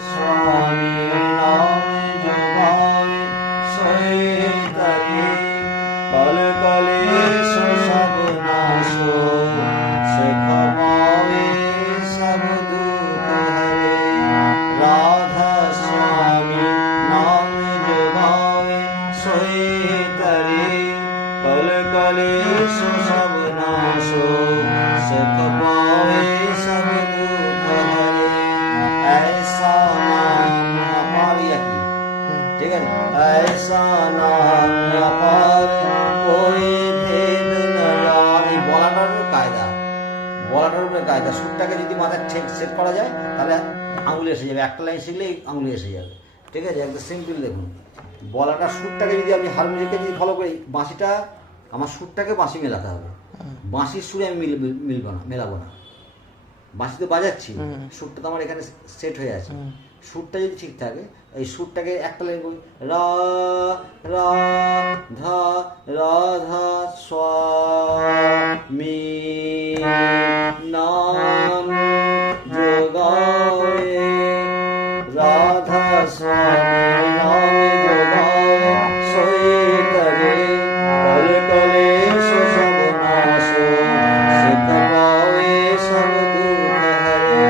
स्वामी नाम जगावे सोई तरे कल कलेश सब नाशो सुख पावे सब दुख हरे राधा स्वामी नाम जगावे सोई तरे कल कलेश सब नाशो सुख पावे सब दुख हरे ऐसा नाम अपार यही ठीक है ऐसा नाम अपार कोई भेद न जाने বলাটার কায়দা সুরটাকে যদি মাথায় ঠিক সেট করা যায় তাহলে আঙুলে এসে যাবে একটা লাইন শিখলেই আঙুলে এসে যাবে ঠিক আছে একদম সিম্পল দেখুন বলাটা সুরটাকে যদি আমি হারমোনিয়ামকে যদি ফলো করি বাঁশিটা আমার সুরটাকে বাঁশি মেলাতে হবে বাঁশির সুরে আমি মেলাবো না বাঁশি তো বাজাচ্ছি সুরটা তো আমার এখানে সেট হয়ে আছে সুরটা যদি ঠিক থাকে এই সুরটাকে একটা লাইন বলি রা রা ধা রাধা স্বামী নাম জগায়ে রাধা স্বামী নাম জগায়ে সোই তরে কল কলেশ সব নাশো সুখ পাবে সব দুঃখ হরে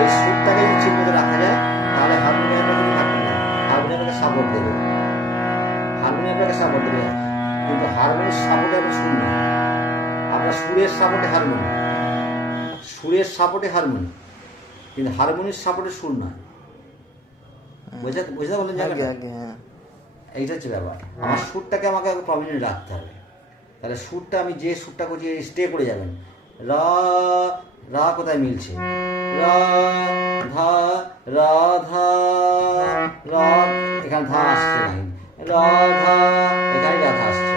এই সুরটাকে যদি ঠিক মতো রাখা যায় তাহলে হারমোনিয়ামটা কিন্তু থাকবে না হারমোনিয়ামটাকে সাপোর্ট দেবে কিন্তু হারমোনিয়াম সাপোর্টে আমরা সুর না আমরা সুরের সাপোর্টে হারমোনি কিন্তু হারমোনির সাপোর্টে সুর নয় বুঝতে বললেন এইটা হচ্ছে ব্যাপার আমার সুরটাকে আমাকে প্রমিনেন্ট রাখতে হবে তাহলে সুরটা আমি যে সুরটা করছি স্টে করে যাবেন রা রা কোথায় মিলছে রাধা রাধা রা এখানে ধা আসছে না রাধা এখানে রাধা আসছে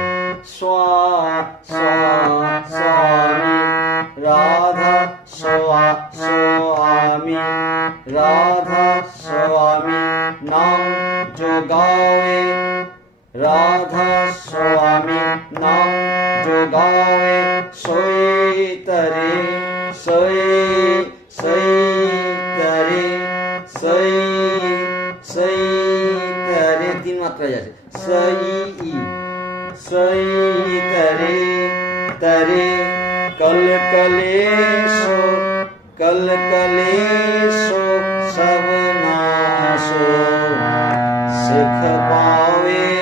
স্বামী রাধা স্বামী রাধা স্বামী নাম জগাवे राधा स्वामी नाम जगावे सोई तरे तीन मात्रा जाए सई तरे तरे कल कलेशो सब नाशो सुख पावे